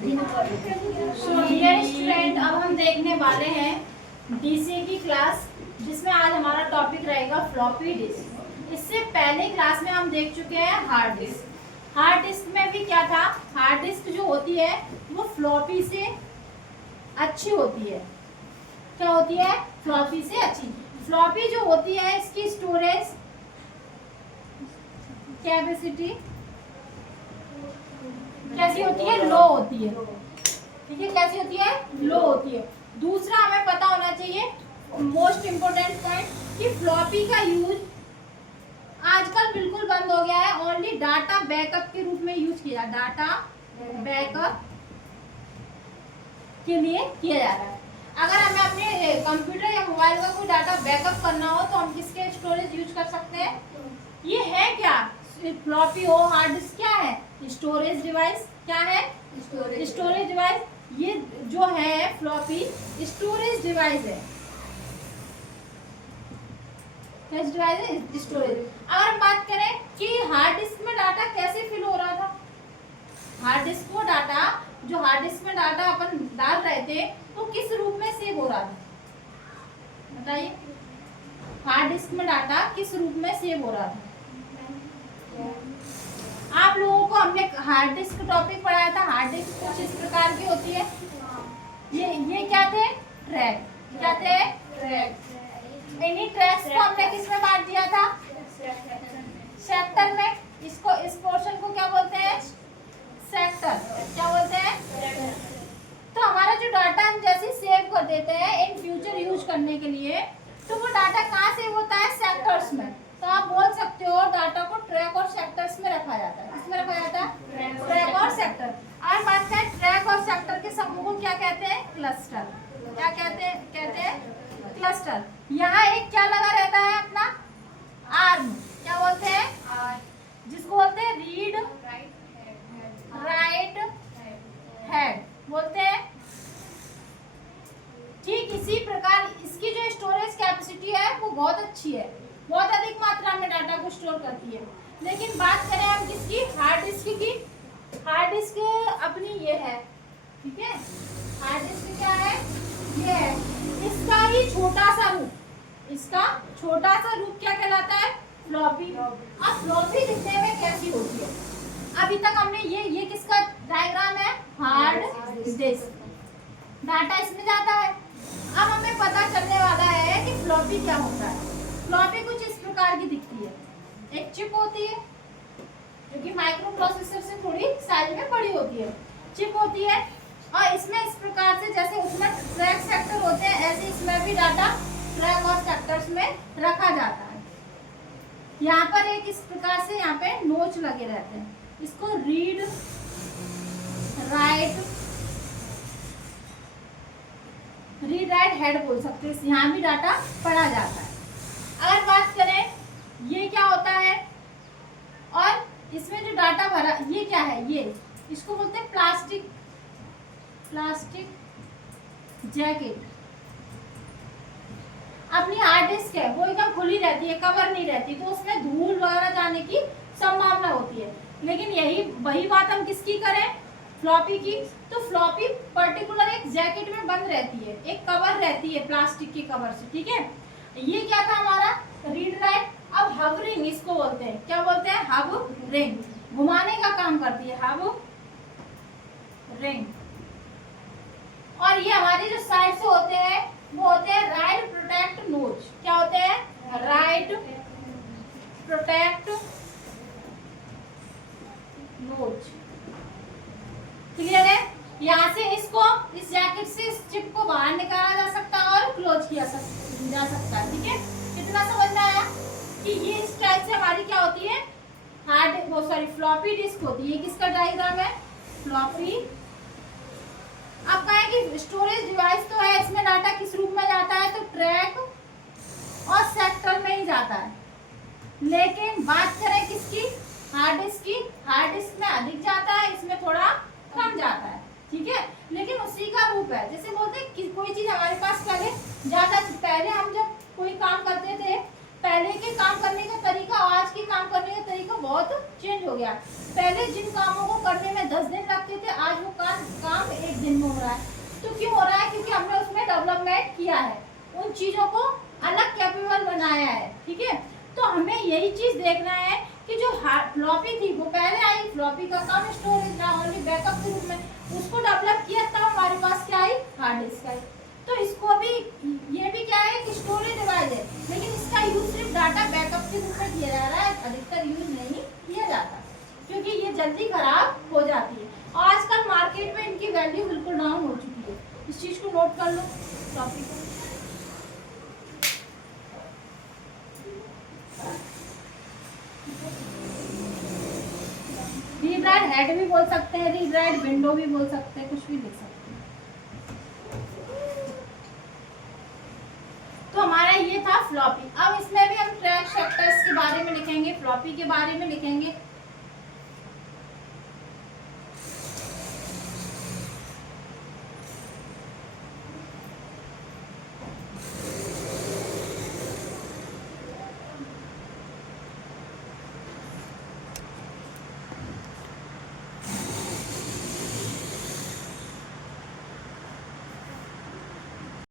Dear student, अब हम देखने वाले हैं डीसी की क्लास, जिसमें आज हमारा टॉपिक रहेगा फ्लॉपी डिस्क। इससे पहले क्लास में हम देख चुके हैं हार्ड डिस्क। हार्ड डिस्क में भी क्या था, हार्ड डिस्क जो होती है वो फ्लॉपी से अच्छी होती है। क्या होती है? फ्लॉपी से अच्छी। फ्लॉपी जो होती है इसकी स्टोरेज कैपेसिटी कैसी होती है? लो होती है। ठीक है, कैसी होती है? लो होती है। दूसरा हमें पता होना चाहिए, मोस्ट इम्पोर्टेंट पॉइंट, कि फ्लॉपी का यूज आजकल बिल्कुल बंद हो गया है। ओनली डाटा बैकअप के रूप में यूज किया, डाटा बैकअप के लिए किया जा रहा है। अगर हमें अपने कंप्यूटर या मोबाइल का कोई डाटा बैकअप करना हो तो हम किसके स्टोरेज यूज कर सकते हैं? ये है क्या? फ्लॉपी हो, हार्ड डिस्क क्या है? Storage device. क्या है? Storage device. ये जो है फ्लॉपी स्टोरेज डिवाइस है। डिवाइस है स्टोरेज। अगर हम बात करें कि हार्ड डिस्क में डाटा कैसे फिल हो रहा था, हार्ड डिस्क को डाटा, जो हार्ड डिस्क में डाटा अपन डाल रहे थे वो किस रूप में सेव हो रहा था? बताइए, हार्ड डिस्क में डाटा किस रूप में सेव हो रहा था? आप लोगों को हमने हार्ड डिस्क टॉपिक पढ़ाया था। हार्ड डिस्क कुछ इस प्रकार की होती है। ये क्या थे? ट्रैक। क्या थे? ट्रैक। इन्हीं ट्रैक्स को हमने किस में बांट दिया था? सेक्टर में। इसको, इस पोर्शन को क्या बोलते हैं? सेक्टर। क्या बोलते हैं? तो हमारा जो डाटा हम जैसे सेव कर देते हैं इन फ्यूचर यूज करने के लिए, तो वो डाटा कहाँ सेव होता है? सेक्टर्स में। तो आप बोल सकते हो डाटा को ट्रैक और सेक्टर्स में रखा जाता है। किसमें रखा जाता है? ट्रैक और सेक्टर। और बात करें ट्रैक और सेक्टर के समूह को क्या कहते हैं? क्लस्टर। क्या कहते हैं? क्लस्टर। यहाँ एक क्या लगा रहता है अपना? आर्म। क्या बोलते हैं? जिसको बोलते हैं रीड राइट हेड बोलते हैं। ठीक इसी प्रकार इसकी जो स्टोरेज कैपेसिटी है वो बहुत अच्छी है, बहुत अधिक मात्रा में डाटा को स्टोर करती है। लेकिन बात करें हम किसकी? हार्ड डिस्क की। हार्ड डिस्क अपनी ये है, ठीक है। हार्ड डिस्क क्या है? ये है। इसका ही छोटा सा रूप, इसका छोटा सा रूप क्या कहलाता है? फ्लॉपी। अब फ्लॉपी दिखने में कैसी होती है? अभी तक हमने ये किसका डायग्राम है? Hard disk. डाटा इसमें जाता है। अब हमें पता चलने वाला है कि फ्लॉपी क्या होता है। फ्लॉपी कुछ इस प्रकार की दिखती है। एक चिप होती है जो कि माइक्रो प्रोसेसर से थोड़ी साइज में बड़ी होती है। चिप होती है और इसमें इस प्रकार से, जैसे उसमें ट्रैक सेक्टर होते हैं, ऐसे इसमें भी डाटा ट्रैक और सेक्टर्स में रखा जाता है। यहाँ पर एक इस प्रकार से यहाँ पे नोच लगे रहते हैं। इसको रीड राइट हेड बोल सकते हैं। यहाँ भी डाटा पढ़ा जाता है। अगर बात करें ये क्या होता है, और इसमें जो डाटा भरा, ये क्या है? ये इसको बोलते हैं प्लास्टिक जैकेट। अपनी हार्ड डिस्क है वो एकदम खुली रहती है, कवर नहीं रहती, तो उसमें धूल वगैरह जाने की संभावना होती है। लेकिन यही वही बात हम किसकी करें? फ्लॉपी की। तो फ्लॉपी पर्टिकुलर एक जैकेट में बंद रहती है, एक कवर रहती है प्लास्टिक के कवर से, ठीक है। ये क्या था हमारा? Read write. अब हवरिंग इसको बोलते हैं। क्या बोलते हैं? हवरिंग। घुमाने का काम करती है, हवरिंग। और ये हमारी जो साइड से होते हैं वो होते हैं राइट प्रोटेक्ट नोच। क्या होते हैं? राइट प्रोटेक्ट नोच। क्लियर है? यहाँ से इसको, इस जैकेट से इस चिप को बाहर निकाला जा सकता है और क्लोज किया जा सकता है, ठीक है। कितना समझ में आया कि ये इस टाइप से हमारी क्या होती है? फ्लॉपी डिस्क होती है। किसका डायग्राम है? फ्लॉपी। अब कहें कि स्टोरेज डिवाइस तो है, इसमें डाटा किस रूप में जाता है? तो ट्रैक और सेक्टर में ही जाता है। लेकिन बात करें किसकी? हार्ड डिस्क की। हार्ड डिस्क में अधिक जाता है, इसमें थोड़ा कम जाता है, ठीक है। लेकिन उसी का रूप है। जैसे बोलते हैं कि कोई चीज हमारे पास पहले हम जब कोई काम करते थे, पहले के काम करने का तरीका और आज के काम करने का तरीका बहुत चेंज हो गया। पहले जिन कामों को करने में 10 दिन लगते थे, आज वो काम 1 दिन में हो रहा है। तो क्यों हो रहा है? क्योंकि हमने उसमें डेवलपमेंट किया है, उन चीज़ों को अलग कैपेबल बनाया है। ठीक है, तो हमें यही चीज़ देखना है कि जो फ्लॉपी थी वो पहले आई, फ्लॉपी का काम स्टोरेज ना ओनली बैकअप के रूप में, उसको डेवलप किया तब हमारे पास क्या आई? हार्ड डिस्क आई। तो इसको भी, ये भी क्या है कि स्टोरेज डिवाइस है, लेकिन इसका यूज सिर्फ डाटा बैकअप के रूप में किया जा रहा है, अधिकतर यूज नहीं किया जाता क्योंकि ये जल्दी खराब हो जाती है। और आजकल मार्केट में इनकी वैल्यू बिल्कुल डाउन हो चुकी है, इस चीज को नोट कर लो टॉपिक को। रीड राइट हेड भी बोल सकते हैं, रीड राइट विंडो भी बोल सकते हैं, कुछ भी लिख सकते हैं। तो हमारा ये था फ्लॉपी। अब इसमें भी हम ट्रैक सेक्टर्स के बारे में लिखेंगे, फ्लॉपी के बारे में लिखेंगे